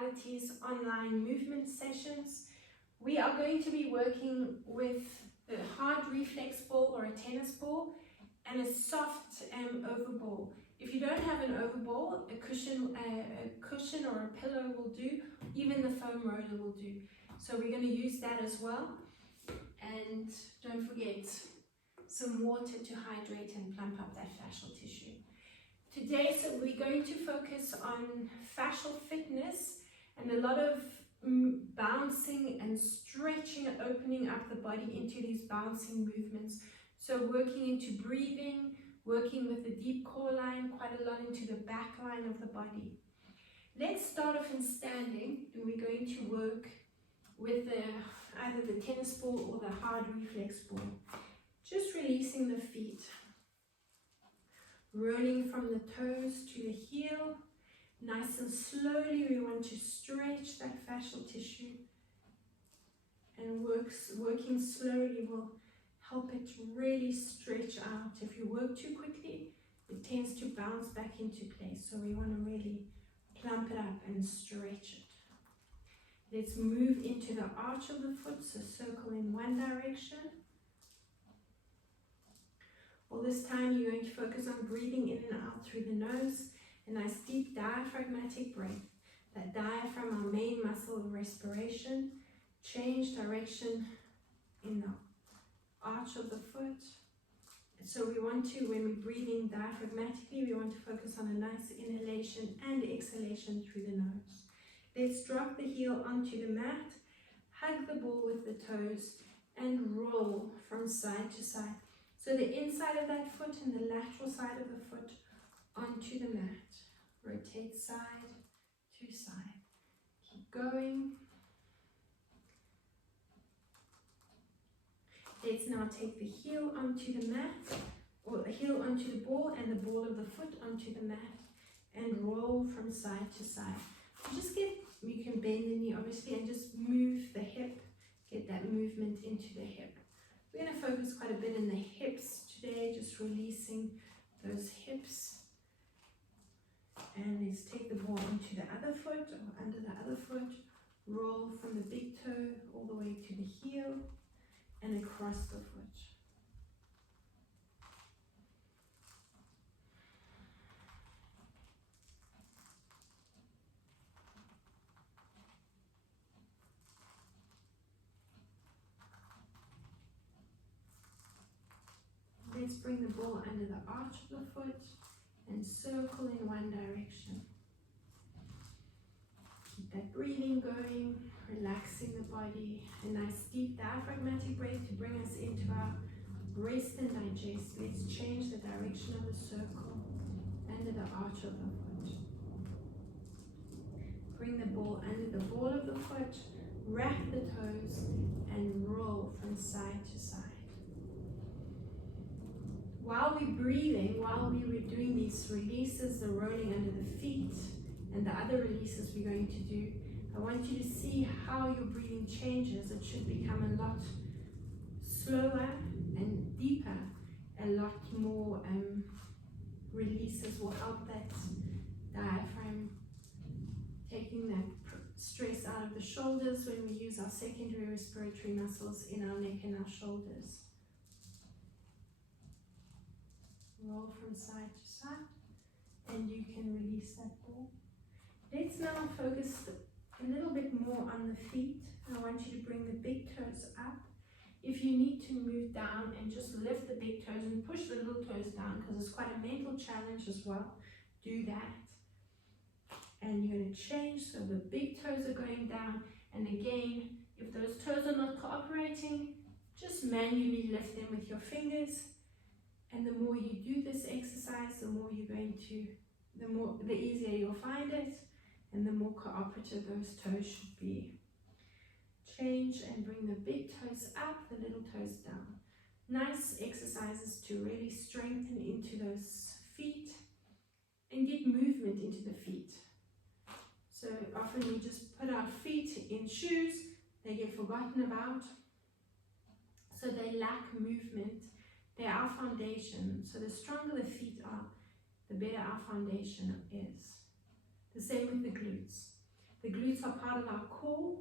Pilates online movement sessions. We are going to be working with a hard reflex ball or a tennis ball and a soft overball. If you don't have an overball, a cushion or a pillow will do, even the foam roller will do. So we're going to use that as well. And don't forget some water to hydrate and plump up that fascial tissue. Today, so we're going to focus on fascial fitness and a lot of bouncing and stretching and opening up the body into these bouncing movements. So working into breathing, working with the deep core line, quite a lot into the back line of the body. Let's start off in standing, and we're going to work with either the tennis ball or the hard reflex ball. Just releasing the feet, rolling from the toes to the heel. Nice and slowly, we want to stretch that fascial tissue, and working slowly will help it really stretch out. If you work too quickly, it tends to bounce back into place. So we want to really plump it up and stretch it. Let's move into the arch of the foot, so circle in one direction. All this time you're going to focus on breathing in and out through the nose. A nice deep diaphragmatic breath. That diaphragm, our main muscle of respiration. Change direction in the arch of the foot. So we want to, when we're breathing diaphragmatically, we want to focus on a nice inhalation and exhalation through the nose. Let's drop the heel onto the mat, hug the ball with the toes, and roll from side to side. So the inside of that foot and the lateral side of the foot onto the mat. Rotate side to side. Keep going. Let's now take the heel onto the mat, or the heel onto the ball and the ball of the foot onto the mat, and roll from side to side. You can bend the knee obviously and just move the hip, get that movement into the hip. We're going to focus quite a bit in the hips today, just releasing those hips. And let's take the ball onto the other foot or under the other foot, roll from the big toe all the way to the heel and across the foot. Let's bring the ball under the arch of the foot and circle in one direction. Keep that breathing going, relaxing the body. A nice deep diaphragmatic breath to bring us into our rest and digest. Let's change the direction of the circle under the arch of the foot. Bring the ball under the ball of the foot, wrap the toes, and roll from side to side. While we're breathing, while we were doing these releases, the rolling under the feet, and the other releases we're going to do, I want you to see how your breathing changes. It should become a lot slower and deeper. A lot more releases will help that diaphragm, taking that stress out of the shoulders when we use our secondary respiratory muscles in our neck and our shoulders. Roll from side to side, and you can release that ball. Let's now focus a little bit more on the feet. I want you to bring the big toes up. If you need to move down and just lift the big toes and push the little toes down, because it's quite a mental challenge as well, do that. And you're going to change, so the big toes are going down, and again, if those toes are not cooperating, just manually lift them with your fingers. And the more you do this exercise, the easier you'll find it, and the more cooperative those toes should be. Change and bring the big toes up, the little toes down. Nice exercises to really strengthen into those feet and get movement into the feet. So often we just put our feet in shoes, they get forgotten about, so they lack movement. They're our foundation. So the stronger the feet are, the better our foundation is. The same with the glutes. The glutes are part of our core.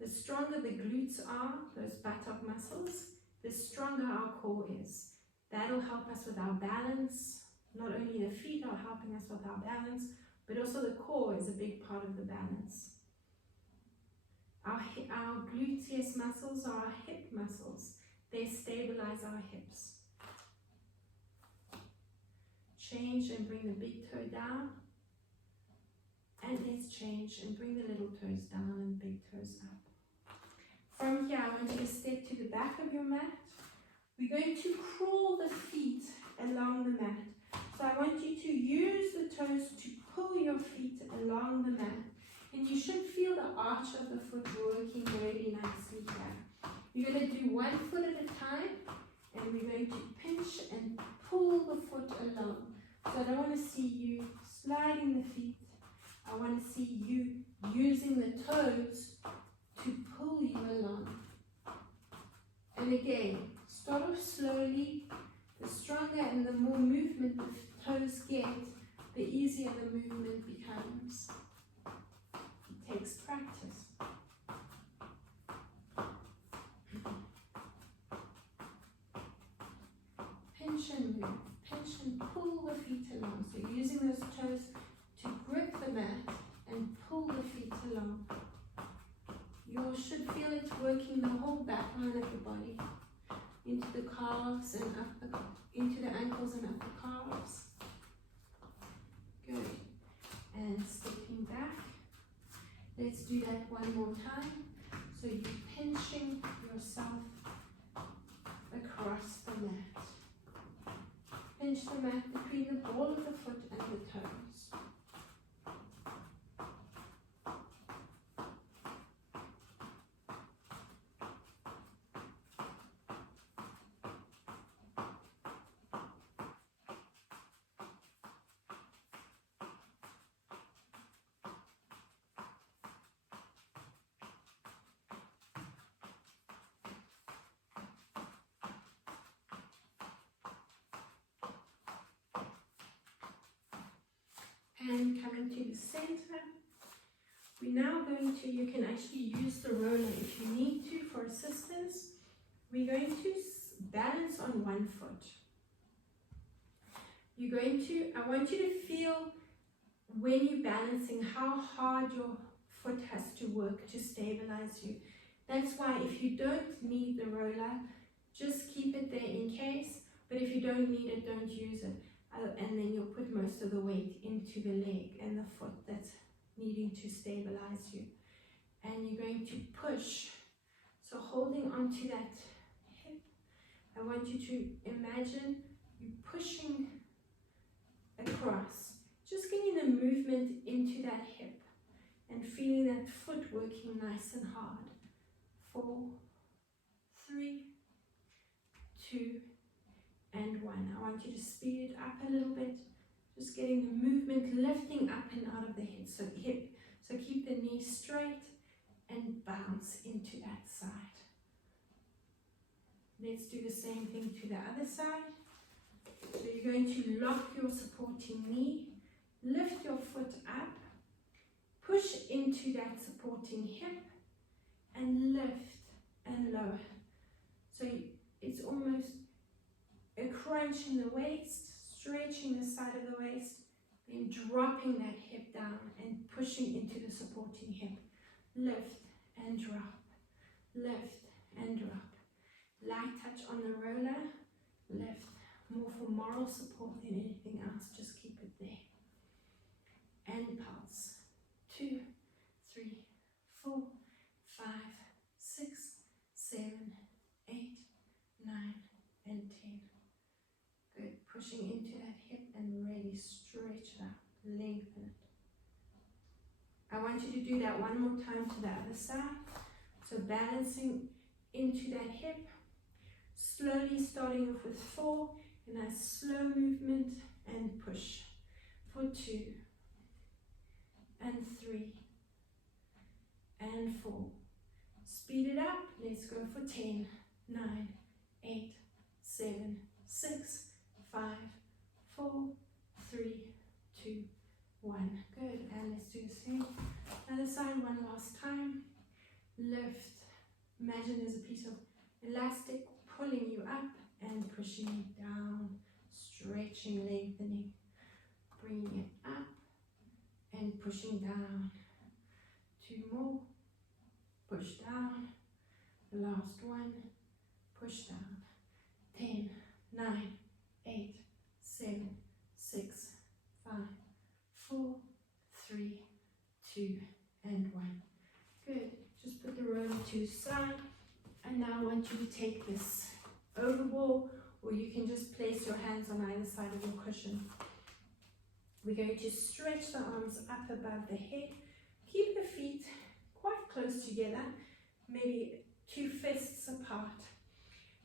The stronger the glutes are, those buttock muscles, the stronger our core is. That'll help us with our balance. Not only the feet are helping us with our balance, but also the core is a big part of the balance. Our gluteus muscles are our hip muscles. They stabilize our hips. Change and bring the big toe down. And let's change and bring the little toes down and big toes up. From here, I want you to step to the back of your mat. We're going to crawl the feet along the mat. So I want you to use the toes to pull your feet along the mat. And you should feel the arch of the foot working really nicely here. You're going to do one foot at a time, and we're going to pinch and pull the foot along. So I don't want to see you sliding the feet. I want to see you using the toes to pull you along. And again, start off slowly. The stronger and the more movement the toes get, the easier the movement becomes. It takes practice. Pinch and move. Pinch and pull the feet along. So using those toes to grip the mat and pull the feet along. You should feel it working the whole back line of your body. Into the calves and up into the ankles and up the calves. Good. And stepping back. Let's do that one more time. So you're pinching yourself across the mat. Pinch the mat between the ball of the foot and the toes. And coming to the center, we're now going to, you can actually use the roller if you need to for assistance. We're going to balance on one foot. You're going to, I want you to feel when you're balancing how hard your foot has to work to stabilize you. That's why if you don't need the roller, just keep it there in case, but if you don't need it, don't use it. And then you'll put most of the weight into the leg and the foot that's needing to stabilize you. And you're going to push. So holding onto that hip, I want you to imagine you pushing across. Just getting the movement into that hip and feeling that foot working nice and hard. 4, 3, 2, and 1. I want you to speed it up a little bit. Just getting the movement lifting up and out of the hip. So keep the knee straight and bounce into that side. Let's do the same thing to the other side. So you're going to lock your supporting knee, lift your foot up, push into that supporting hip, and lift and lower. So it's almost a crunch in the waist, stretching the side of the waist, then dropping that hip down and pushing into the supporting hip. Lift and drop, lift and drop. Light touch on the roller, lift. More for moral support than anything else, just keep it there. And pulse. 2, 3, 4, 5, 6, 7, 8, 9, and 10. Good. Pushing into that hip and really stretch it out, lengthen it. I want you to do that one more time to the other side. So balancing into that hip, slowly starting off with 4, and a slow movement and push for 2, and 3, and 4. Speed it up. Let's go for 10, 9, 8, 7, 6, 5, 4, 3, 2, 1. Good. And let's do the same Other side, one last time. Lift. Imagine there's a piece of elastic pulling you up and pushing you down. Stretching, lengthening. Bringing it up and pushing down. 2 more. Push down. Last one. Push down. 10, 9, 8, 7, 6, 5, 4, 3, 2, and 1. Good. Just put the roller to the side. And now I want you to take this overball, or you can just place your hands on either side of your cushion. We're going to stretch the arms up above the head. Keep the feet quite close together, maybe 2 fists apart.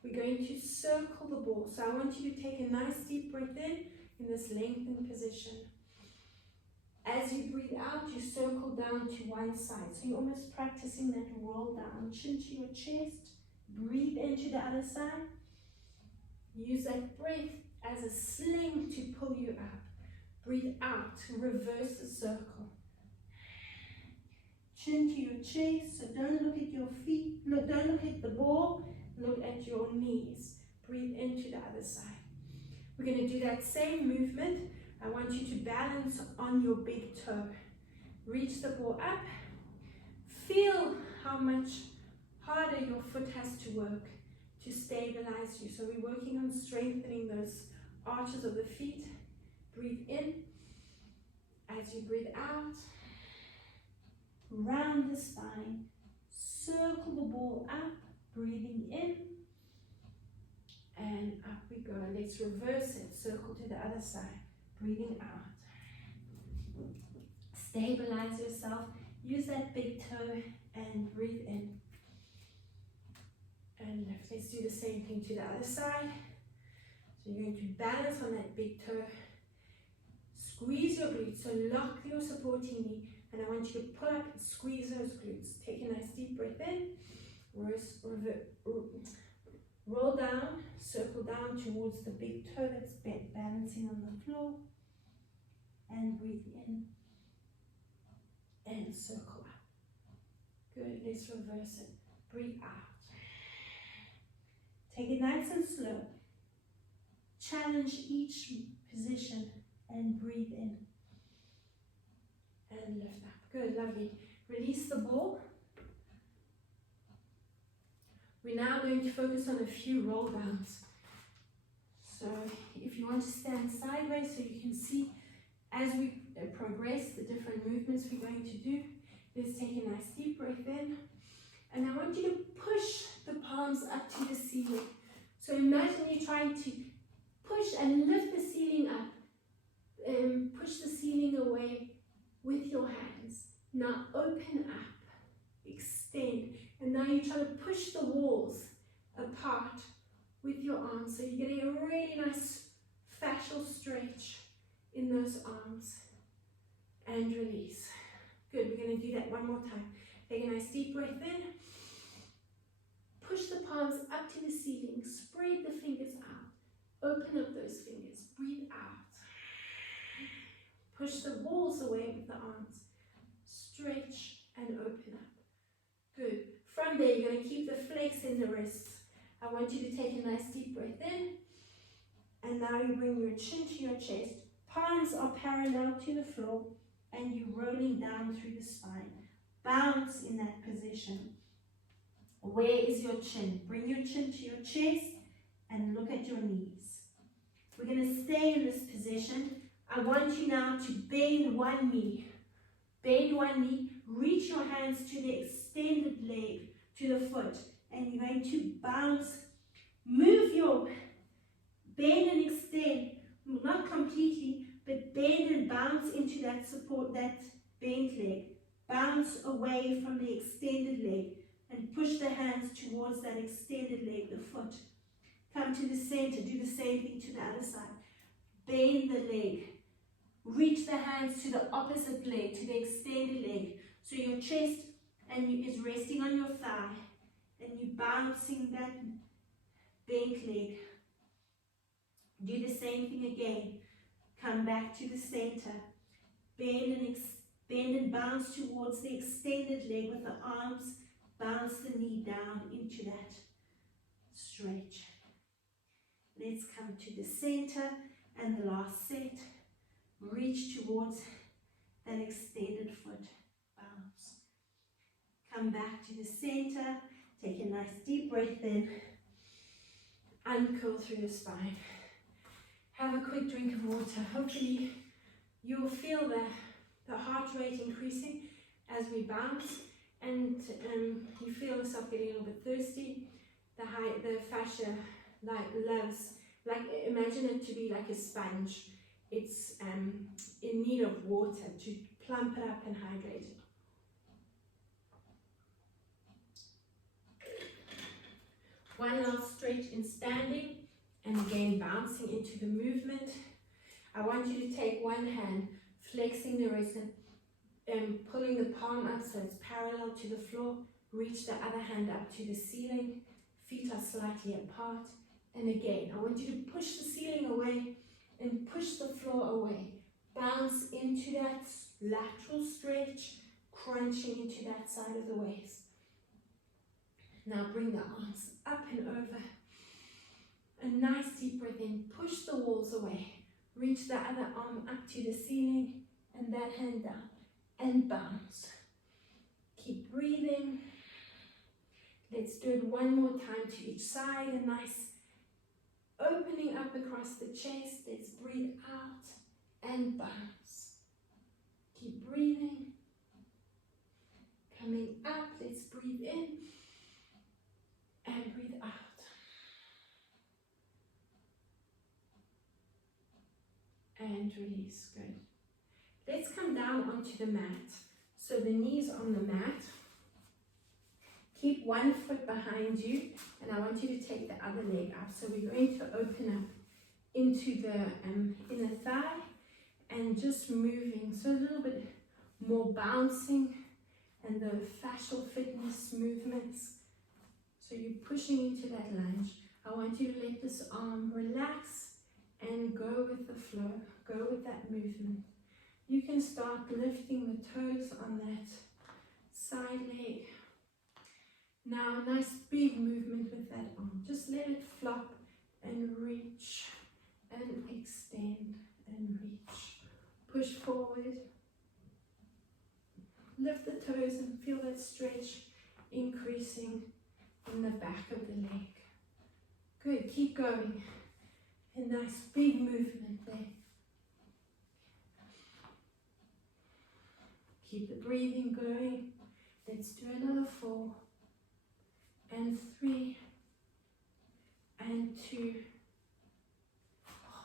We're going to circle the ball. So I want you to take a nice deep breath in this lengthened position. As you breathe out, you circle down to one side. So you're almost practicing that roll down, chin to your chest. Breathe into the other side. Use that breath as a sling to pull you up. Breathe out, reverse the circle. Chin to your chest, so don't look at your feet, don't look at the ball, look at your knees. Breathe into the other side. We're going to do that same movement. I want you to balance on your big toe. Reach the ball up. Feel how much harder your foot has to work to stabilize you. So we're working on strengthening those arches of the feet. Breathe in. As you breathe out, round the spine, circle the ball up, breathing in, and up we go. Let's reverse it, circle to the other side, breathing out. Stabilize yourself, use that big toe, and breathe in. And lift. Let's do the same thing to the other side. So you're going to balance on that big toe. Squeeze your glutes, so lock your supporting knee, and I want you to pull up and squeeze those glutes. Take a nice deep breath in, roll down, circle down towards the big toe that's balancing on the floor, and breathe in, and circle up. Good, let's reverse it. Breathe out. Take it nice and slow. Challenge each position. And breathe in. And lift up. Good, lovely. Release the ball. We're now going to focus on a few roll downs. So if you want to stand sideways so you can see as we progress the different movements we're going to do, let's take a nice deep breath in. And I want you to push the palms up to the ceiling. So imagine you're trying to push and lift the ceiling up. Push the ceiling away with your hands. Now open up, extend, and now you're trying to push the walls apart with your arms. So you're getting a really nice fascial stretch in those arms. And release. Good, we're going to do that one more time. Take a nice deep breath in. Push the palms up to the ceiling. Spread the fingers out. Open up those fingers. Breathe out. Push the walls away with the arms. Stretch and open up. Good. From there, you're going to keep the flex in the wrists. I want you to take a nice deep breath in. And now you bring your chin to your chest. Palms are parallel to the floor. And you're rolling down through the spine. Bounce in that position. Where is your chin? Bring your chin to your chest and look at your knees. We're going to stay in this position. I want you now to bend one knee. Bend one knee. Reach your hands to the extended leg, to the foot. And you're going to bounce. Move your bend and extend. Not completely, but bend and bounce into that support, that bent leg. Bounce away from the extended leg and push the hands towards that extended leg, the foot. Come to the center, do the same thing to the other side. Bend the leg. Reach the hands to the opposite leg, to the extended leg. So your chest is resting on your thigh and you're bouncing that bent leg. Do the same thing again. Come back to the center. Bend Bend and bounce towards the extended leg with the arms. Bounce the knee down into that stretch. Let's come to the center and the last set. Reach towards that extended foot. Bounce. Come back to the center. Take a nice deep breath in. Uncurl through the spine. Have a quick drink of water. Hopefully you'll feel the heart rate increasing as we bounce, and you feel yourself getting a little bit thirsty. The fascia loves, imagine it to be like a sponge. It's in need of water to plump it up and hydrate it. One last stretch in standing, and again bouncing into the movement. I want you to take one hand, flexing the wrist and pulling the palm up so it's parallel to the floor. Reach the other hand up to the ceiling. Feet are slightly apart. And again, I want you to push the ceiling away and push the floor away. Bounce into that lateral stretch, crunching into that side of the waist. Now bring the arms up and over. A nice deep breath in. Push the walls away. Reach the other arm up to the ceiling and that hand down. And bounce. Keep breathing. Let's do it one more time to each side. A nice opening up across the chest. Let's breathe out and bounce. Keep breathing. Coming up, let's breathe in and breathe out. And release. Good. Let's come down onto the mat. So the knees on the mat. Keep one foot behind you, and I want you to take the other leg up. So we're going to open up into the inner thigh and just moving. So a little bit more bouncing and the fascial fitness movements. So you're pushing into that lunge. I want you to let this arm relax and go with the flow. Go with that movement. You can start lifting the toes on that side leg. Now a nice big movement with that arm. Just let it flop and reach and extend and reach. Push forward. Lift the toes and feel that stretch increasing in the back of the leg. Good, keep going. A nice big movement there. Keep the breathing going. Let's do another 4 and 3 and 2.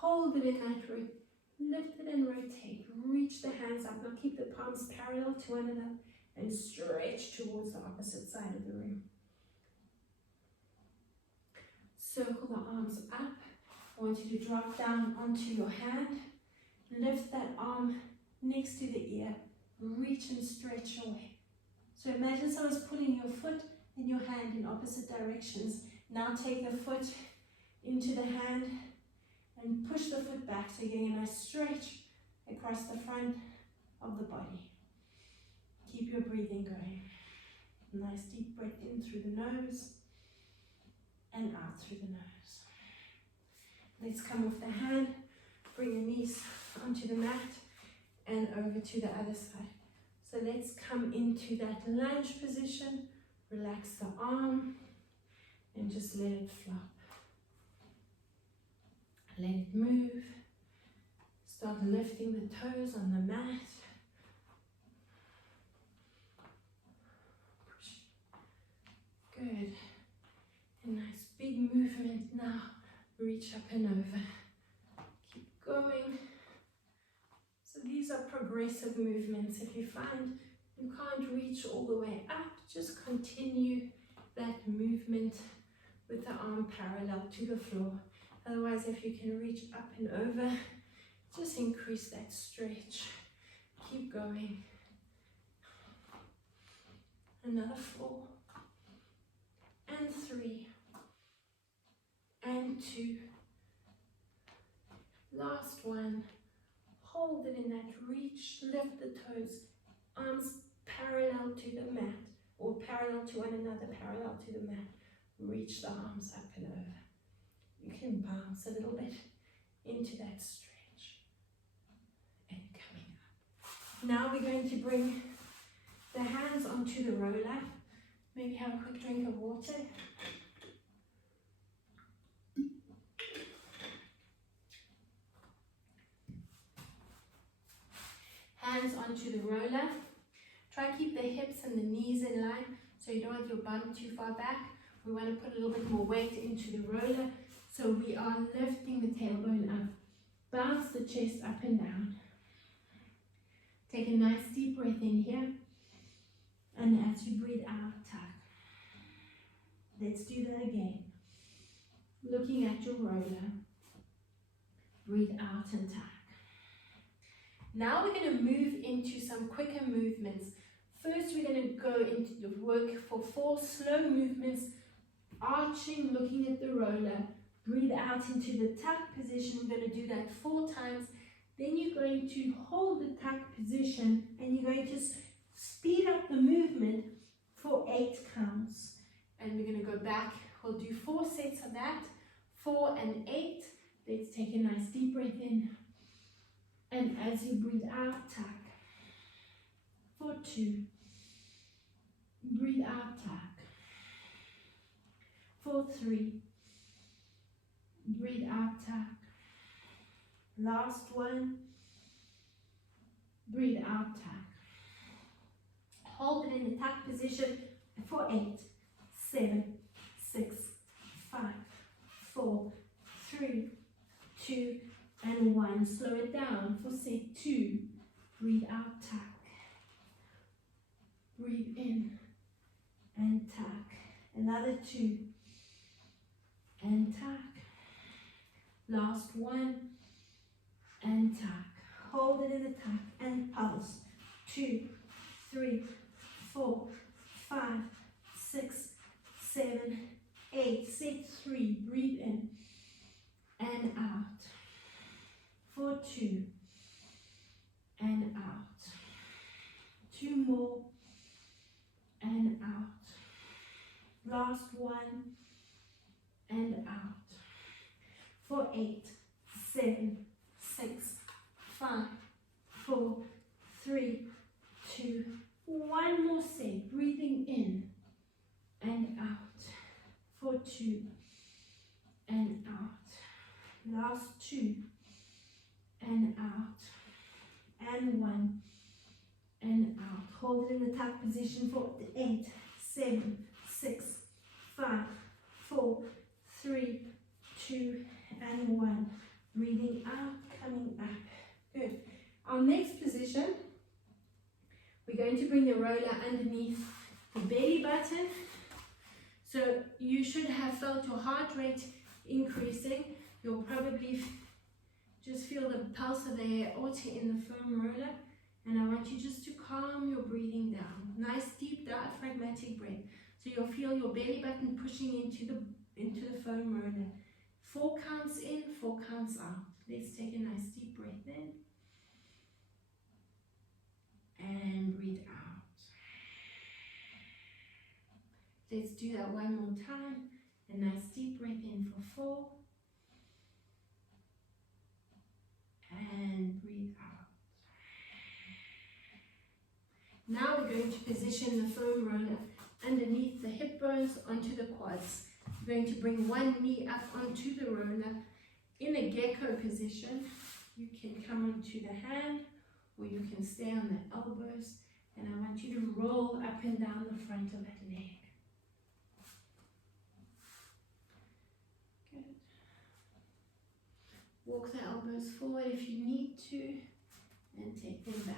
Hold it in that root. Lift it and rotate. Reach the hands up. Now keep the palms parallel to one another and stretch towards the opposite side of the room. Circle the arms up. I want you to drop down onto your hand. Lift that arm next to the ear. Reach and stretch away. So imagine someone's pulling your foot and your hand in opposite directions. Now take the foot into the hand and push the foot back. So you're getting a nice stretch across the front of the body. Keep your breathing going. Nice deep breath in through the nose and out through the nose. Let's come off the hand, bring the knees onto the mat and over to the other side. So let's come into that lunge position. Relax the arm and just let it flop. Let it move. Start lifting the toes on the mat. Push. Good. A nice big movement now. Reach up and over. Keep going. So these are progressive movements. If you find you can't reach all the way up, just continue that movement with the arm parallel to the floor. Otherwise, if you can reach up and over, just increase that stretch. Keep going. Another 4 and 3 and 2. Last one. Hold it in that reach. Lift the toes arms parallel to the mat, or parallel to one another, parallel to the mat. Reach the arms up and over. You can bounce a little bit into that stretch and coming up. Now we're going to bring the hands onto the roller. Maybe have a quick drink of water. Hands onto the roller. Try to keep the hips and the knees in line so you don't want your bum too far back. We want to put a little bit more weight into the roller, so we are lifting the tailbone up. Bounce the chest up and down. Take a nice deep breath in here, and as you breathe out, tuck. Let's do that again. Looking at your roller. Breathe out and tuck. Now we're going to move into some quicker movements. First, we're going to go into the work for 4 slow movements, arching, looking at the roller. Breathe out into the tuck position. We're going to do that 4 times. Then you're going to hold the tuck position and you're going to speed up the movement for 8 counts. And we're going to go back. We'll do 4 sets of that, 4 and 8. Let's take a nice deep breath in. And as you breathe out, tuck. For 2. Breathe out, tuck. For 3. Breathe out, tuck. Last one. Breathe out, tuck. Hold it in the tuck position for 8, 7, 6, 5, 4, 3, 2, and 1. Slow it down for set 2. Breathe out, tuck. Breathe in and tuck. Another 2 and tuck. Last one and tuck. Hold it in the tuck and pulse. 2, 3, 4, 5, 6, 7, 8. Set 3. Breathe in and out. For 2 and out. 2 more and out. Last one and out. For 8, 7, 6, 5, 4, 3, 2, 1 more set. Breathing in and out. For 2 and out. Last 2 and out. And 1 and out. Hold it in the tuck position for 8, 7, 6, 5, 4, 3, 2, and 1. Breathing out, coming up. Good. Our next position, we're going to bring the roller underneath the belly button. So you should have felt your heart rate increasing. You'll probably just feel the pulse of the aorta in the foam roller. And I want you just to calm your breathing down. Nice deep diaphragmatic breath. So you'll feel your belly button pushing into the foam roller. 4 counts in, 4 counts out. Let's take a nice deep breath in. And breathe out. Let's do that one more time. A nice deep breath in for 4. And breathe out. Now we're going to position the foam roller underneath the hip bones onto the quads. We're going to bring one knee up onto the roller in a gecko position. You can come onto the hand or you can stay on the elbows, and I want you to roll up and down the front of that leg. Good. Walk the elbows forward if you need to and take them back.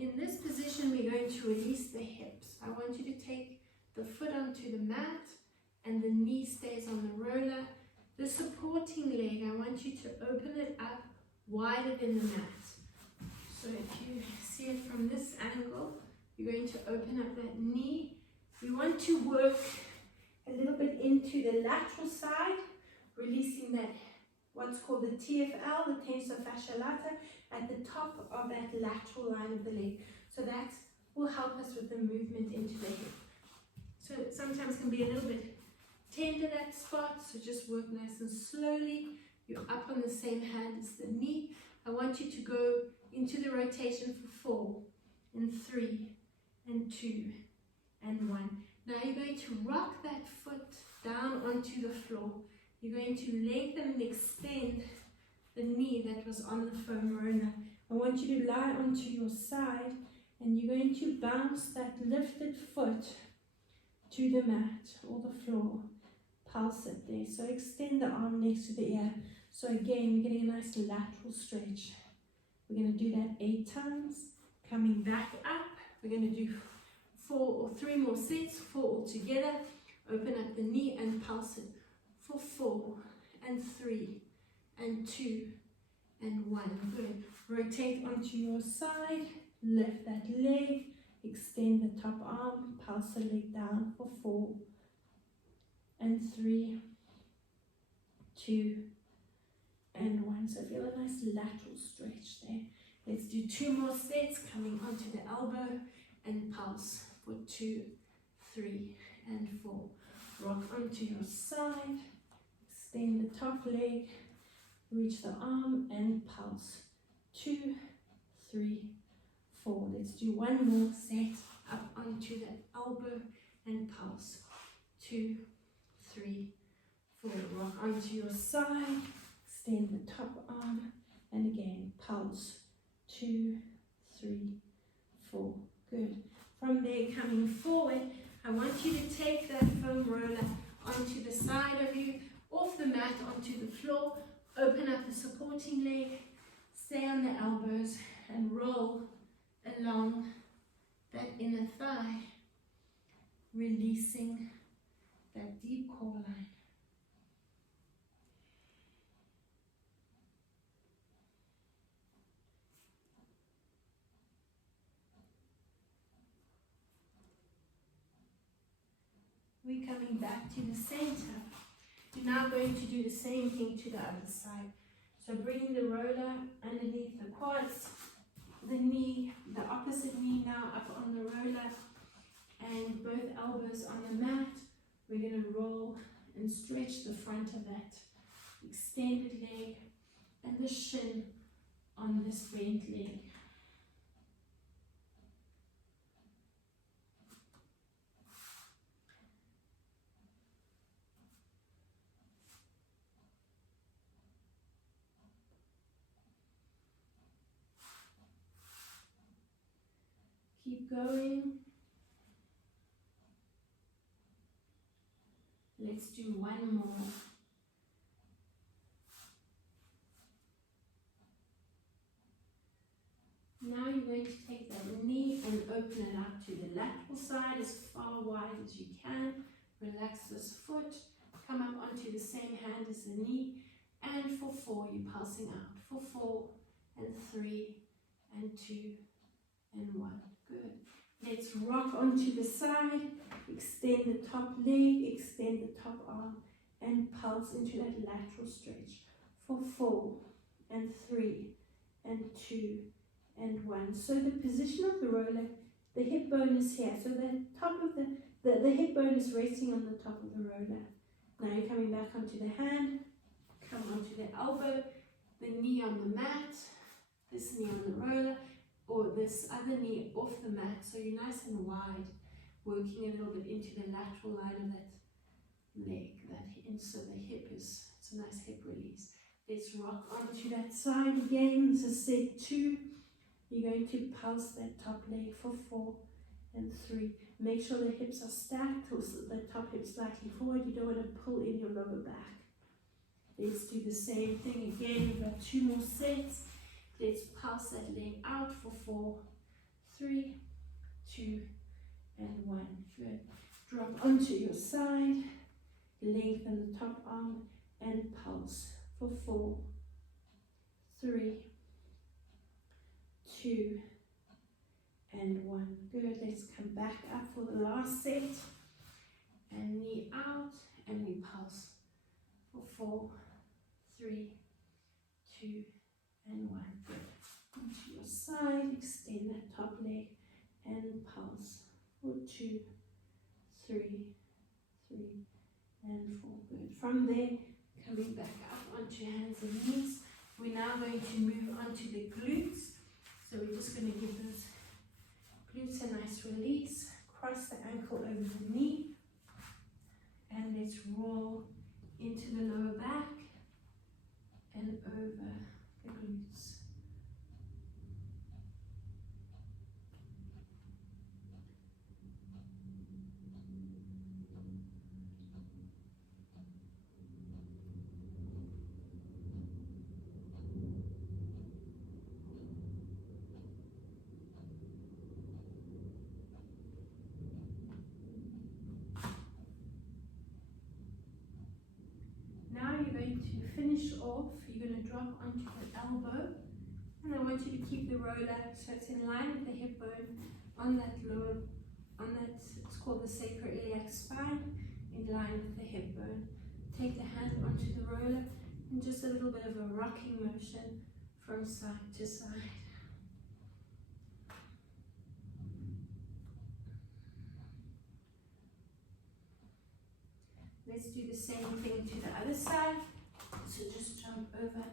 In this position, we're going to release the hips. I want you to take the foot onto the mat and the knee stays on the roller. The supporting leg, I want you to open it up wider than the mat. So if you see it from this angle, you're going to open up that knee. You want to work a little bit into the lateral side, releasing that, what's called the TFL, the tensor fascial lata, at the top of that lateral line of the leg. So that will help us with the movement into the hip. So it sometimes can be a little bit tender, that spot, so just work nice and slowly. You're up on the same hand as the knee. I want you to go into the rotation for 4 and 3 and 2 and 1. Now you're going to rock that foot down onto the floor. You're going to lengthen and extend the knee that was on the foam roller. I want you to lie onto your side and you're going to bounce that lifted foot to the mat or the floor. Pulse it there. So extend the arm next to the ear. So again, you're getting a nice lateral stretch. We're going to do that 8 times. Coming back up, we're going to do 4 or 3 more sets, 4 all together. Open up the knee and pulse it for 4 and 3 and 2 and 1. Good. Rotate onto your side, lift that leg, extend the top arm, pulse the leg down for 4 and 3, 2 and 1. So feel a nice lateral stretch there. Let's do 2 more sets, coming onto the elbow and pulse for 2, 3 and 4. Rock onto your side, extend the top leg, reach the arm and pulse. 2, 3, 4. Let's do 1 more set, up onto the elbow and pulse. 2, 3, 4. Rock onto your side, extend the top arm and again pulse. 2, 3, 4. Good. From there, coming forward, I want you to take that foam roller onto the side of you, off the mat onto the floor. Open up the supporting leg, stay on the elbows and roll along that inner thigh, releasing that deep core line. We're coming back to the center. You're now going to do the same thing to the other side. So bringing the roller underneath the quads, the knee, the opposite knee now up on the roller, and both elbows on the mat. We're going to roll and stretch the front of that extended leg and the shin on this bent leg. Keep going. Let's do 1 more. Now you're going to take that knee and open it up to the lateral side as far wide as you can. Relax this foot. Come up onto the same hand as the knee. And for 4, you're pulsing out. For 4 and 3 and 2 and 1. Good. Let's rock onto the side, extend the top leg, extend the top arm, and pulse into that lateral stretch for 4 and 3 and 2 and 1. So the position of the roller, the hip bone is here. So the top of the hip bone is resting on the top of the roller. Now you're coming back onto the hand, come onto the elbow, the knee on the mat, this knee on the roller, or this other knee off the mat, so you're nice and wide, working a little bit into the lateral line of that leg, and so the hip is, it's a nice hip release. Let's rock onto that side again. This is set 2. You're going to pulse that top leg for 4 and 3. Make sure the hips are stacked, or the top hip slightly forward. You don't want to pull in your lower back. Let's do the same thing again. We've got 2 more sets. Let's pulse that leg out for 4, 3, 2, and 1. Good. Drop onto your side, lengthen the top arm and pulse for 4, 3, 2, and 1. Good, let's come back up for the last set. And knee out, and we pulse for 4, 3, 2, and 1. Good. Onto your side, extend that top leg, and pulse for 2, 3, 3, and 4. Good. From there, coming back up onto hands and knees. We're now going to move onto the glutes. So we're just going to give those glutes a nice release. Cross the ankle over the knee. And let's roll into the lower back and over the glutes. Now you're going to finish off, you're going to drop onto the elbow, and I want you to keep the roller so it's in line with the hip bone on that lower, it's called the sacroiliac spine, in line with the hip bone. Take the hand onto the roller and just a little bit of a rocking motion from side to side. Let's do the same thing to the other side. So just jump over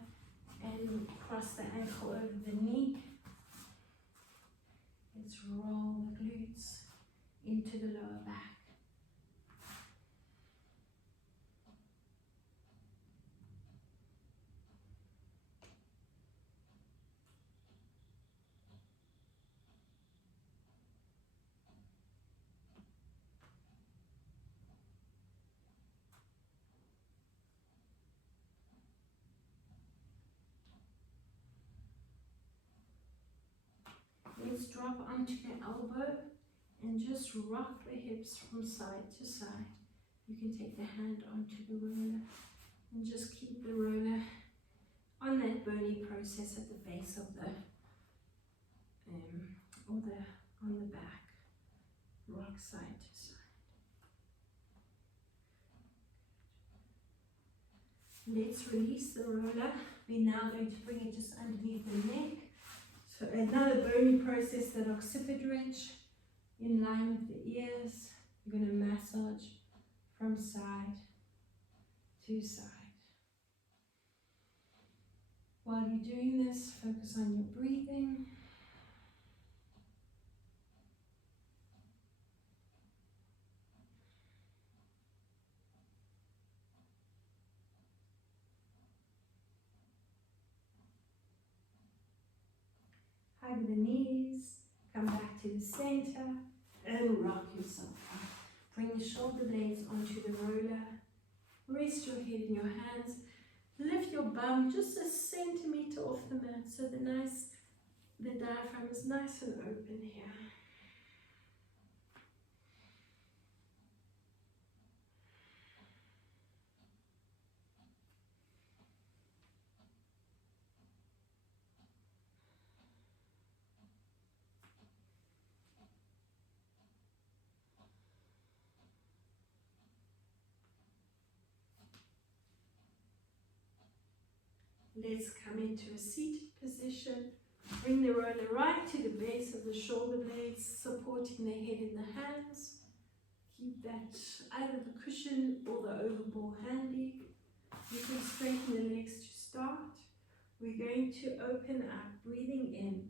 and cross the ankle over the knee. Let's roll the glutes into the lower back. Let's drop onto the elbow and just rock the hips from side to side. You can take the hand onto the roller and just keep the roller on that bony process at the base of the, on the back. Rock side to side. Let's release the roller. We're now going to bring it just underneath the neck. So another bony process, that occiput ridge, in line with the ears. You're going to massage from side to side. While you're doing this, focus on your breathing. Hug the knees, come back to the center, and rock yourself up. Bring the shoulder blades onto the roller. Rest your head in your hands. Lift your bum just a centimeter off the mat so the diaphragm is nice and open here. Let's come into a seated position. Bring the roller right to the base of the shoulder blades, supporting the head in the hands. Keep that either the cushion or the overball handy. You can straighten the legs to start. We're going to open up, breathing in.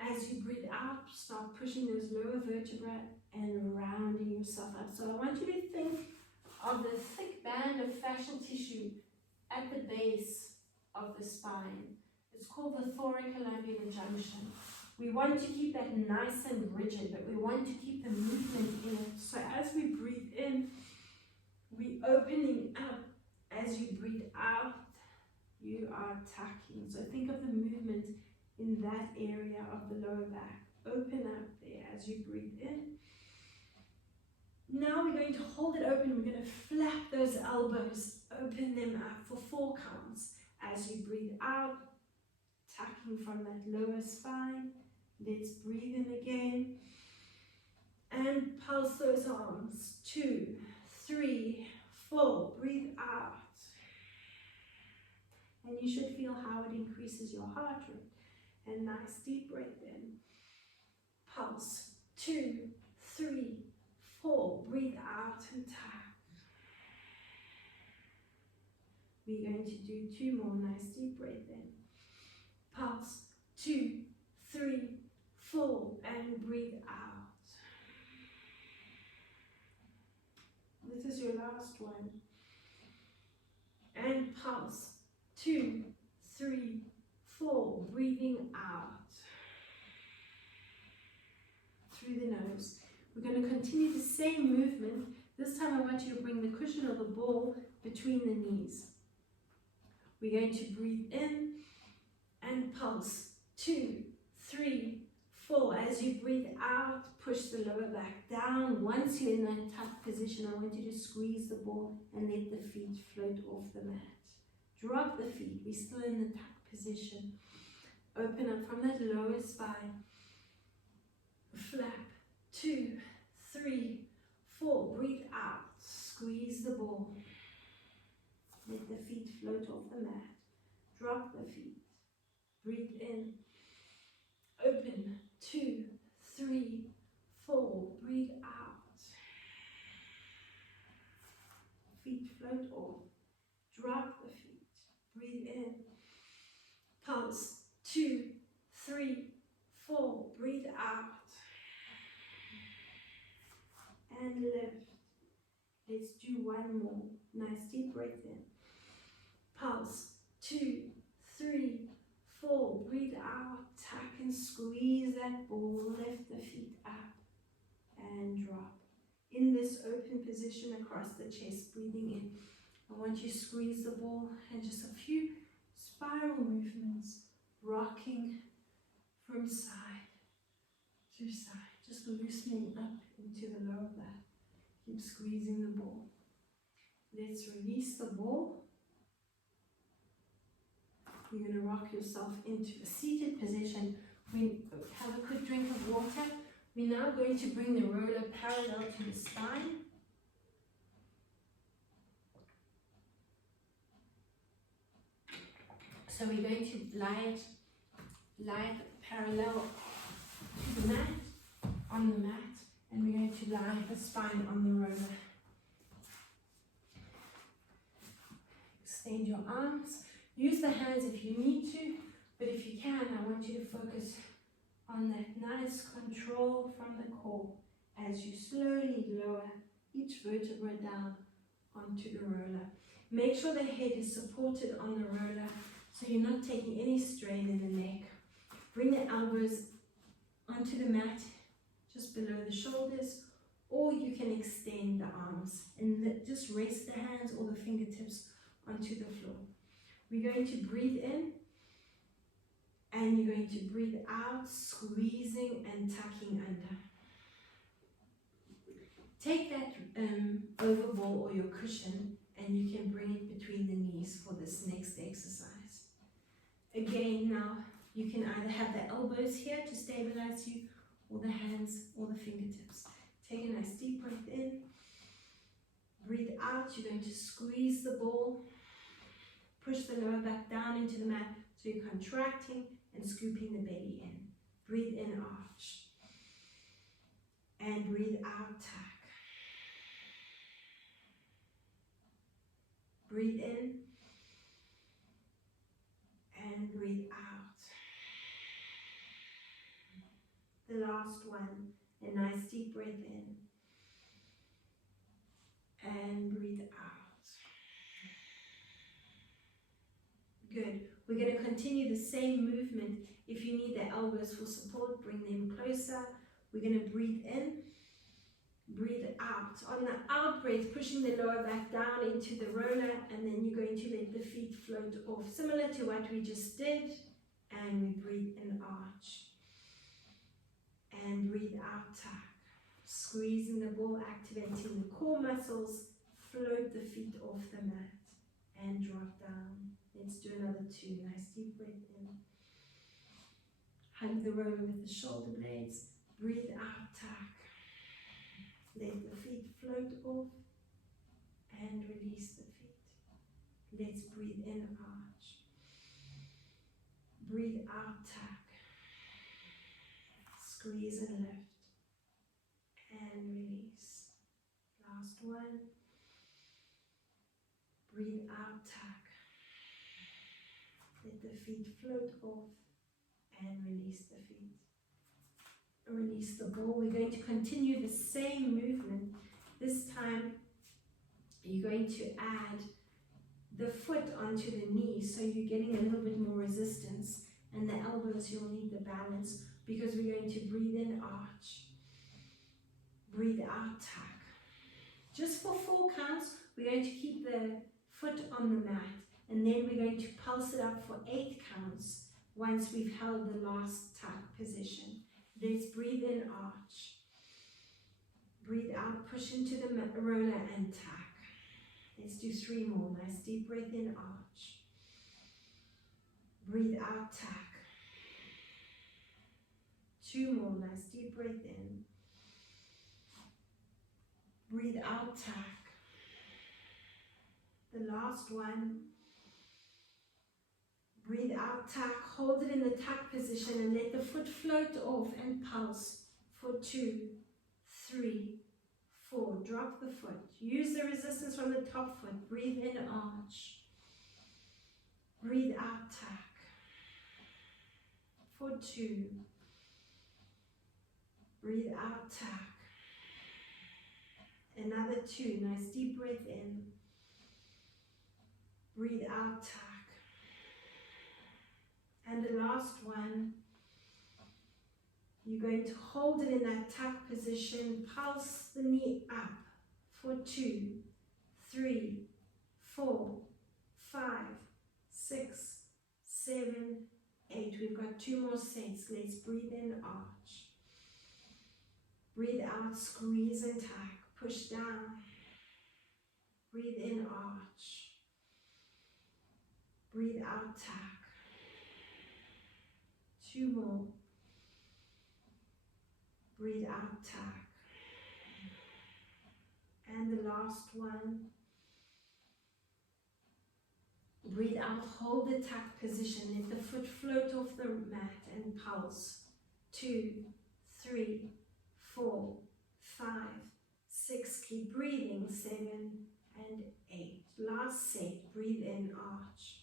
As you breathe out, start pushing those lower vertebrae and rounding yourself up. So I want you to think of the thick band of fascial tissue at the base of the spine. It's called the thoracolumbar junction. We want to keep that nice and rigid, but we want to keep the movement in it. So as we breathe in, we're opening up. As you breathe out, you are tucking. So think of the movement in that area of the lower back. Open up there as you breathe in. Now we're going to hold it open. We're going to flap those elbows, open them up for 4 counts. As you breathe out, tucking from that lower spine. Let's breathe in again. And pulse those arms. 2, 3, 4. Breathe out. And you should feel how it increases your heart rate. And nice deep breath in. Pulse. 2, 3, 4. Breathe out and tuck. We're going to do 2 more. Nice deep breath in. Pulse. 2, 3, 4. And breathe out. This is your last one. And pulse. 2, 3, 4. Breathing out. Through the nose. We're going to continue the same movement. This time I want you to bring the cushion of the ball between the knees. We're going to breathe in and pulse. 2, 3, 4. As you breathe out, push the lower back down. Once you're in that tuck position, I want you to squeeze the ball and let the feet float off the mat. Drop the feet. We're still in the tuck position. Open up from that lower spine. Flap. 2, 3, 4. Breathe out. Squeeze the ball. Let the feet float off the mat. Drop the feet. Breathe in. Open. 2, 3, 4. Breathe out. Feet float off. Drop the feet. Breathe in. Pulse. 2, 3, 4. Breathe out. And lift. Let's do 1 more. Nice deep breath in. Pulse. 2, 3, 4. Breathe out. Tuck and squeeze that ball. Lift the feet up and drop. In this open position across the chest, breathing in. I want you to squeeze the ball and just a few spiral movements, rocking from side to side, just loosening up into the lower back. Keep squeezing the ball. Let's release the ball. You're going to rock yourself into a seated position. We have a quick drink of water. We're now going to bring the roller parallel to the spine. So we're going to lie it parallel to the mat, on the mat, and we're going to lie the spine on the roller. Extend your arms. Use the hands if you need to, but if you can, I want you to focus on that nice control from the core as you slowly lower each vertebra down onto the roller. Make sure the head is supported on the roller so you're not taking any strain in the neck. Bring the elbows onto the mat just below the shoulders, or you can extend the arms and just rest the hands or the fingertips onto the floor. We're going to breathe in and you're going to breathe out, squeezing and tucking under. Take that overball or your cushion and you can bring it between the knees for this next exercise. Again, now you can either have the elbows here to stabilize you, or the hands or the fingertips. Take a nice deep breath in. Breathe out. You're going to squeeze the ball. Push the lower back down into the mat so you're contracting and scooping the belly in. Breathe in, arch. And breathe out, tuck. Breathe in. And breathe out. The last one, a nice deep breath in. And breathe out. Good. We're going to continue the same movement. If you need the elbows for support, bring them closer. We're going to breathe in, breathe out. On the out breath, pushing the lower back down into the roller, and then you're going to let the feet float off, similar to what we just did. And we breathe in, arch. And breathe out, tuck. Squeezing the ball, activating the core muscles. Float the feet off the mat and drop down. Let's do another 2. Nice deep breath in. Hug the roller with the shoulder blades. Breathe out, tuck. Let the feet float off and release the feet. Let's breathe in, arch. Breathe out, tuck. Squeeze and lift. And release. Last one. Breathe out, tuck. Let the feet float off and release the feet. Release the ball. We're going to continue the same movement. This time you're going to add the foot onto the knee, so you're getting a little bit more resistance, and the elbows you'll need the balance, because we're going to breathe in, arch. Breathe out, tuck. Just for 4 counts, we're going to keep the foot on the mat, and then we're going to pulse it up for 8 counts once we've held the last tuck position. Let's breathe in, arch. Breathe out, push into the roller and tuck. Let's do 3 more. Nice deep breath in, arch. Breathe out, tuck. 2 more. Nice deep breath in. Breathe out, tuck. The last one. Breathe out, tuck. Hold it in the tuck position and let the foot float off and pulse for 2, 3, 4. Drop the foot. Use the resistance from the top foot. Breathe in, arch. Breathe out, tuck. For 2. Breathe out, tuck. Another 2. Nice deep breath in. Breathe out, tuck. And the last one, you're going to hold it in that tuck position, pulse the knee up for 2, 3, 4, 5, 6, 7, 8. We've got 2 more sets. Let's breathe in, arch. Breathe out, squeeze and tuck. Push down. Breathe in, arch. Breathe out, tuck. 2 more. Breathe out, tuck. And the last one. Breathe out, hold the tuck position. Let the foot float off the mat and pulse. 2, 3, 4, 5, 6. Keep breathing. 7 and 8. Last set. Breathe in, arch.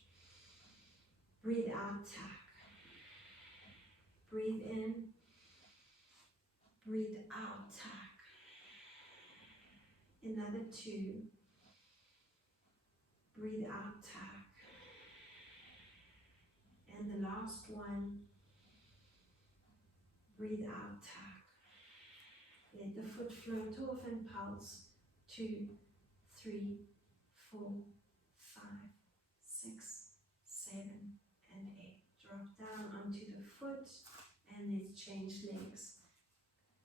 Breathe out, tuck. Breathe in. Breathe out, tuck. Another 2. Breathe out, tuck. And the last one. Breathe out, tuck. Let the foot float off and pulse. 2, 3, 4, 5, 6, 7, and 8. Drop down onto the foot and let's change legs.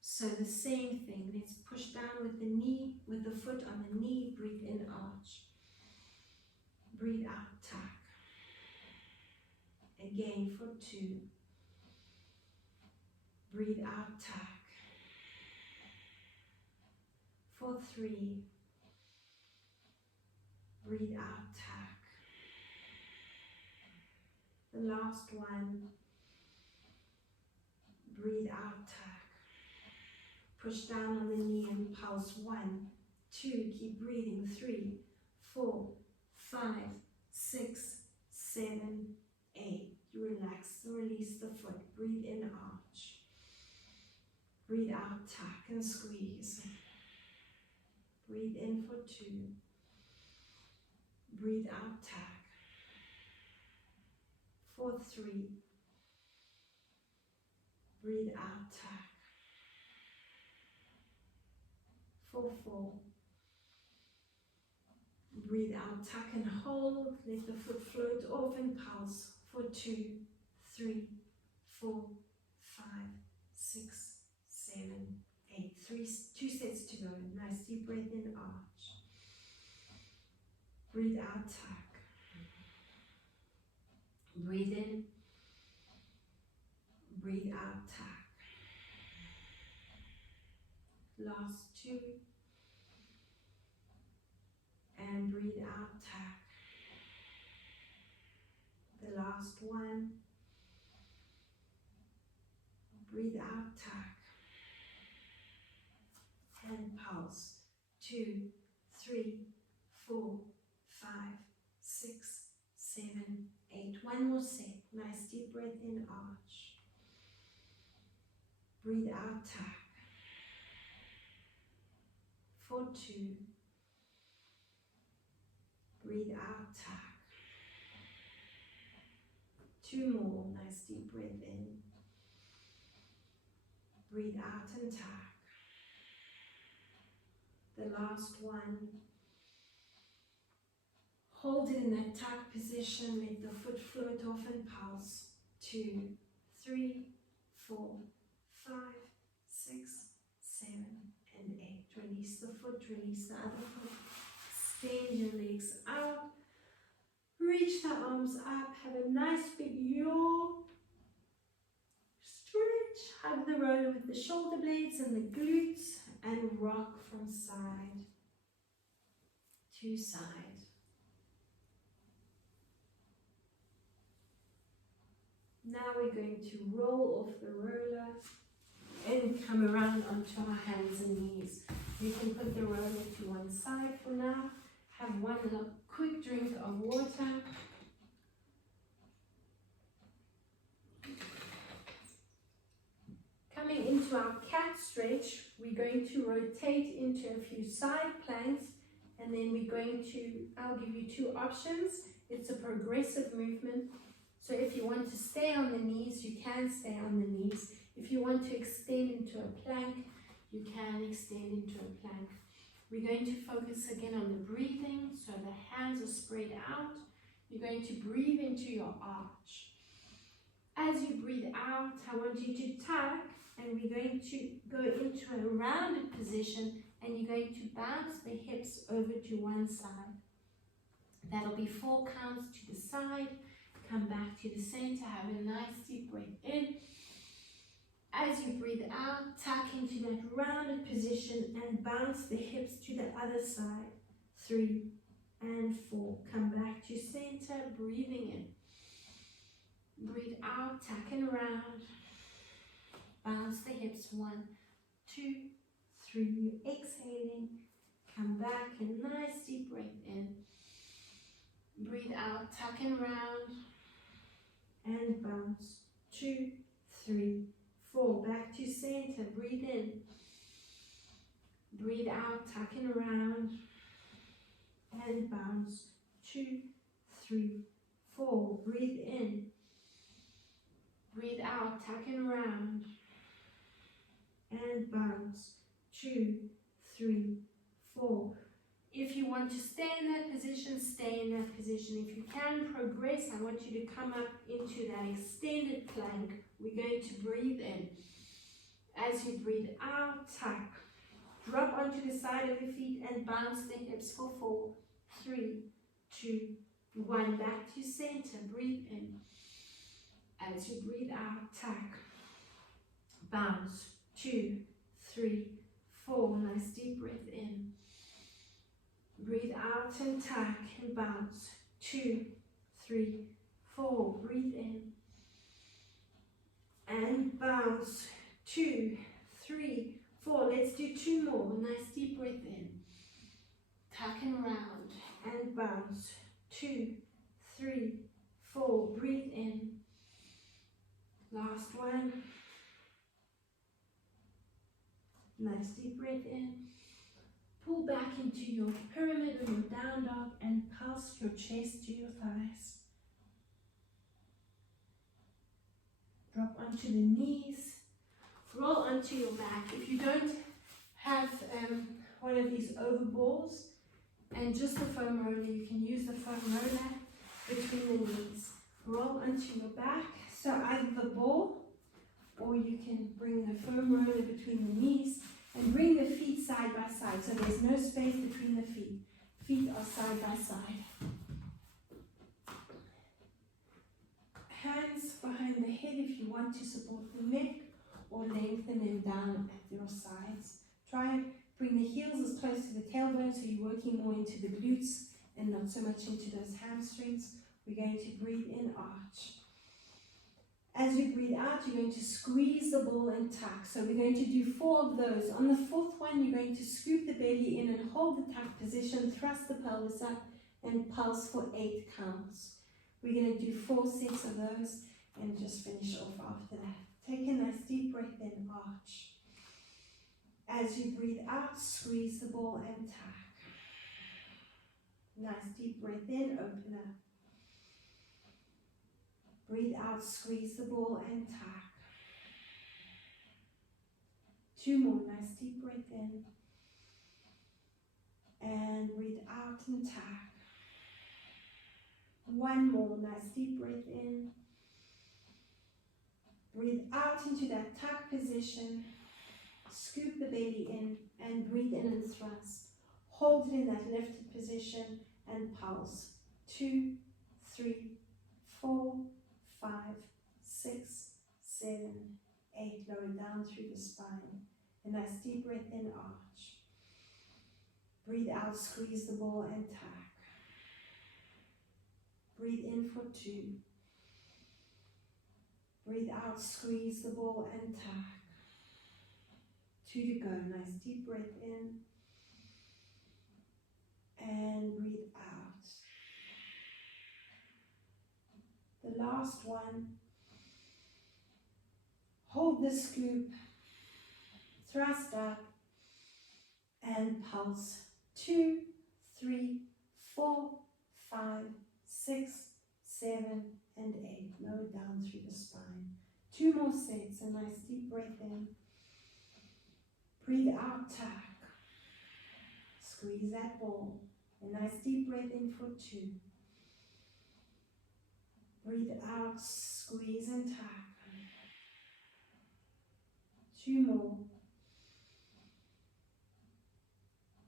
So the same thing. Let's push down with the knee, with the foot on the knee. Breathe in, arch. Breathe out, tuck. Again for 2. Breathe out, tuck. For 3. Breathe out, tuck. The last one. Breathe out, tuck. Push down on the knee and pulse. 1, 2, keep breathing. 3, 4, 5, 6, 7, 8. Relax, release the foot. Breathe in, arch. Breathe out, tuck and squeeze. Breathe in for 2. Breathe out, tuck. For 3. Breathe out, tuck. For 4. Breathe out, tuck and hold. Let the foot float off and pulse. For 2, 3, 4, 5, 6, 7, 8. 2 sets to go. Nice deep breath in, arch. Breathe out, tuck. Breathe in. Breathe out, tuck. Last 2. And breathe out, tuck. The last 1. Breathe out, tuck. And pulse. 2, 3, 4, 5, 6, 7, 8. One more set. Nice deep breath in, arch. Breathe out, tuck. For 2. Breathe out, tuck. 2 more. Nice deep breath in. Breathe out and tuck. The last 1. Hold it in that tuck position. Let the foot float off and pulse. 2, 3, 4, 5, 6, 7, and 8. Release the foot, release the other foot. Extend your legs out. Reach the arms up. Have a nice big yaw. Stretch. Hug the roller with the shoulder blades and the glutes. And rock from side to side. Now we're going to roll off the roller and come around onto our hands and knees. You can put the roller to one side for now. Have one quick drink of water. Coming into our cat stretch, we're going to rotate into a few side planks, and then we're going to, I'll give you 2 options. It's a progressive movement. So if you want to stay on the knees, you can stay on the knees. If you want to extend into a plank, you can extend into a plank. We're going to focus again on the breathing, so the hands are spread out. You're going to breathe into your arch. As you breathe out, I want you to tuck, and we're going to go into a rounded position, and you're going to bounce the hips over to one side. That'll be 4 counts to the side. Come back to the center, have a nice deep breath in. As you breathe out, tuck into that rounded position and bounce the hips to the other side. 3 and 4. Come back to center, breathing in. Breathe out, tucking around. Bounce the hips. 1, 2, 3. Exhaling. Come back and nice deep breath in. Breathe out, tucking around. And bounce. 2, 3, 4. Back to center. Breathe in. Breathe out, tucking around. And bounce. 2, 3, 4. Breathe in. Breathe out, tucking around. And bounce. 2, 3, 4. If you want to stay in that position, stay in that position. If you can progress, I want you to come up into that extended plank. We're going to breathe in. As you breathe out, tuck. Drop onto the side of your feet and bounce the hips for 4, 3, 2, 1. Back to center. Breathe in. As you breathe out, tuck. Bounce. 2, 3, 4. Nice deep breath in. Breathe out and tuck and bounce. 2, 3, 4. Breathe in. And bounce. 2, 3, 4. Let's do 2 more. Nice deep breath in. Tuck and round. And bounce. 2, 3, 4. Breathe in. Last one. Nice deep breath in. Pull back into your pyramid or your down dog and pulse your chest to your thighs. Drop onto the knees. Roll onto your back. If you don't have one of these overballs and just the foam roller, you can use the foam roller between the knees. Roll onto your back. So either the ball, or you can bring the foam roller between the knees And bring the feet side by side, so there's no space between the feet. Feet are side by side. Hands behind the head if you want to support the neck, or lengthen them down at your sides. Try and bring the heels as close to the tailbone so you're working more into the glutes and not so much into those hamstrings. We're going to breathe in, arch. As you breathe out, you're going to squeeze the ball and tuck. So we're going to do 4 of those. On the 4th one, you're going to scoop the belly in and hold the tuck position, thrust the pelvis up, and pulse for 8 counts. We're going to do 4 sets of those and just finish off after that. Take a nice deep breath in, arch. As you breathe out, squeeze the ball and tuck. Nice deep breath in, open up. Breathe out, squeeze the ball and tuck. 2 more, nice deep breath in. And breathe out and tuck. 1 more, nice deep breath in. Breathe out into that tuck position. Scoop the belly in and breathe in and thrust. Hold it in that lifted position and pulse. 2, 3, 4, 5, 6, 7, 8. Lower down through the spine. A nice deep breath in, arch. Breathe out, squeeze the ball and tuck. Breathe in for 2. Breathe out, squeeze the ball and tuck. 2 to go. Nice deep breath in. And breathe out. The last one. Hold the scoop. Thrust up. And pulse. 2, 3, 4, 5, 6, 7, and 8. Lower down through the spine. 2 more sets. A nice deep breath in. Breathe out, tuck. Squeeze that ball. A nice deep breath in for 2. Breathe out, squeeze and tuck. 2 more.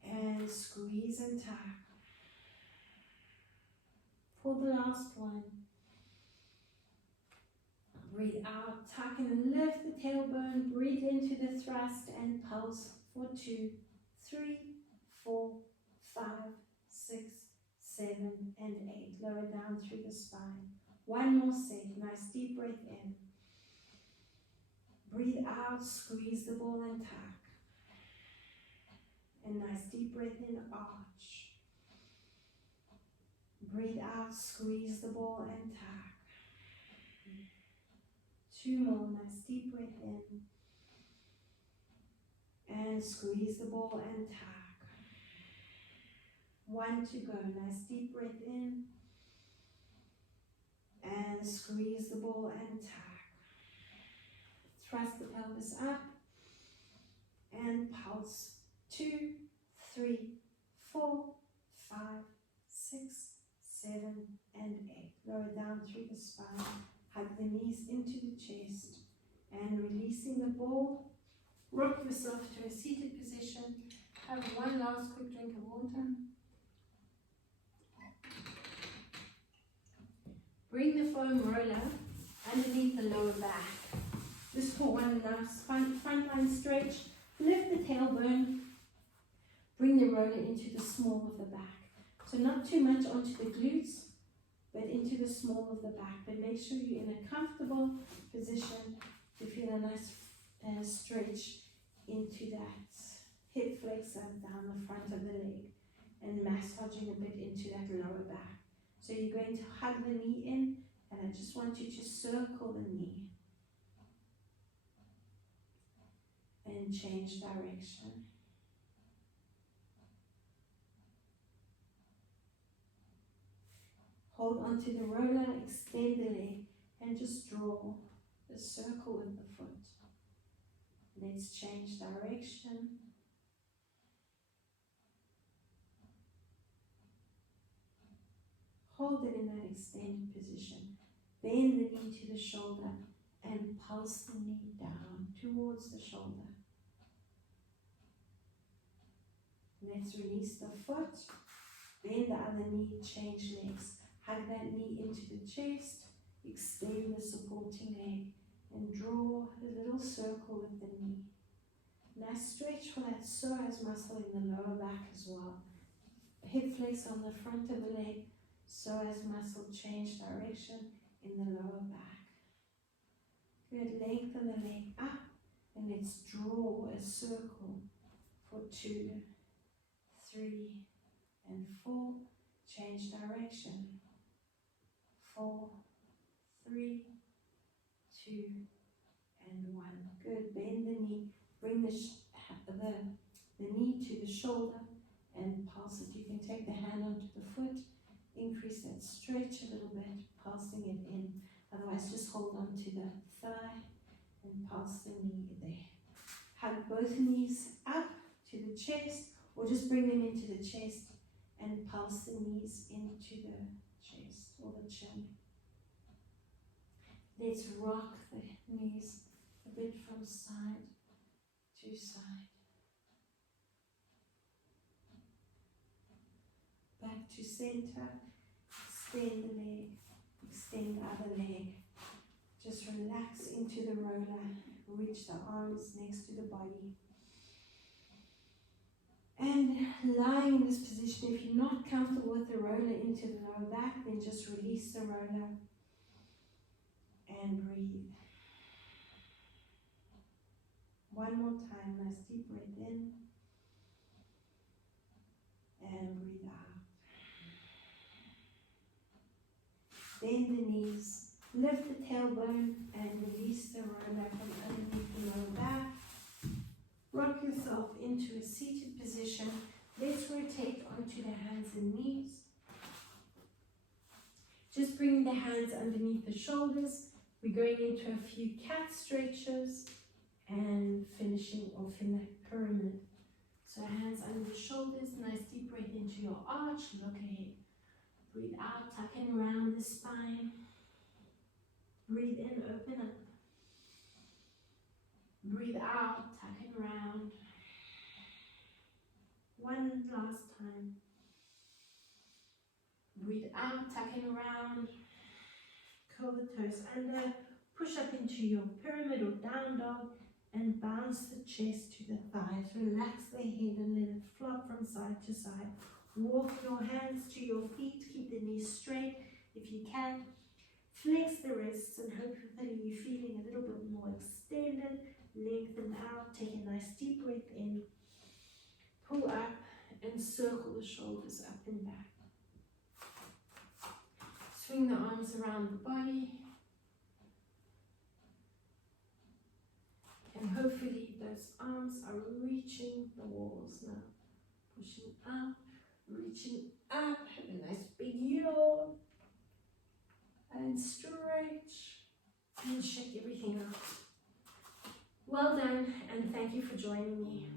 And squeeze and tuck. For the last one. Breathe out, tuck and lift the tailbone, breathe into the thrust and pulse for 2, 3, 4, 5, 6, 7, and 8. Lower down through the spine. 1 more set, nice deep breath in. Breathe out, squeeze the ball and tuck. And nice deep breath in, arch. Breathe out, squeeze the ball and tuck. 2 more, nice deep breath in. And squeeze the ball and tuck. 1 to go, nice deep breath in. And squeeze the ball and tuck. Thrust the pelvis up. And pulse. 2, 3, 4, 5, 6, 7, and 8. Lower down through the spine. Hug the knees into the chest. And releasing the ball, rock yourself to a seated position. Have 1 last quick drink of water. Bring the foam roller underneath the lower back. Just for 1 nice front line stretch. Lift the tailbone. Bring the roller into the small of the back. So not too much onto the glutes, but into the small of the back. But make sure you're in a comfortable position to feel a nice stretch into that hip flexor down the front of the leg and massaging a bit into that lower back. So you're going to hug the knee in, and I just want you to circle the knee and change direction. Hold onto the roller, extend the leg, and just draw a circle with the foot. Let's change direction. Hold it in that extended position. Bend the knee to the shoulder and pulse the knee down towards the shoulder. Let's release the foot. Bend the other knee, change legs. Hug that knee into the chest. Extend the supporting leg and draw a little circle with the knee. Now stretch for that psoas muscle in the lower back as well. Hip flex on the front of the leg, psoas muscle change direction in the lower back. Good, lengthen the leg up and let's draw a circle for 2, 3, and 4. Change direction. 4, 3, 2, and 1. Good, bend the knee, bring the knee to the shoulder and pulse it. You can take the hand onto the foot, increase that stretch a little bit, pulsing it in. Otherwise, just hold on to the thigh and pulse the knee there. Hug both knees up to the chest, or just bring them into the chest and pulse the knees into the chest or the chin. Let's rock the knees a bit from side to side. Back to center. Extend the leg. Extend the other leg. Just relax into the roller. Reach the arms next to the body. And lying in this position, if you're not comfortable with the roller into the lower back, then just release the roller and breathe. One more time, nice deep breath in and breathe out. Bend the knees, lift the tailbone and release the roller from underneath the lower back. Rock yourself into a seated position. Let's rotate onto the hands and knees. Just bringing the hands underneath the shoulders. We're going into a few cat stretches and finishing off in the pyramid. So hands under the shoulders, nice deep breath into your arch, look ahead. Breathe out, tucking around the spine. Breathe in, open up. Breathe out, tucking around. One last time. Breathe out, tucking around. Curl the toes under. Push up into your pyramid or down dog and bounce the chest to the thighs. Relax the head and let it flop from side to side. Walk your hands to your feet. Keep the knees straight if you can. Flex the wrists and hopefully you're feeling a little bit more extended. Lengthen out. Take a nice deep breath in. Pull up and circle the shoulders up and back. Swing the arms around the body. And hopefully those arms are reaching the walls now. Pushing up, reaching up. Have a nice big yawn. And stretch. And shake everything out. Well done, and thank you for joining me.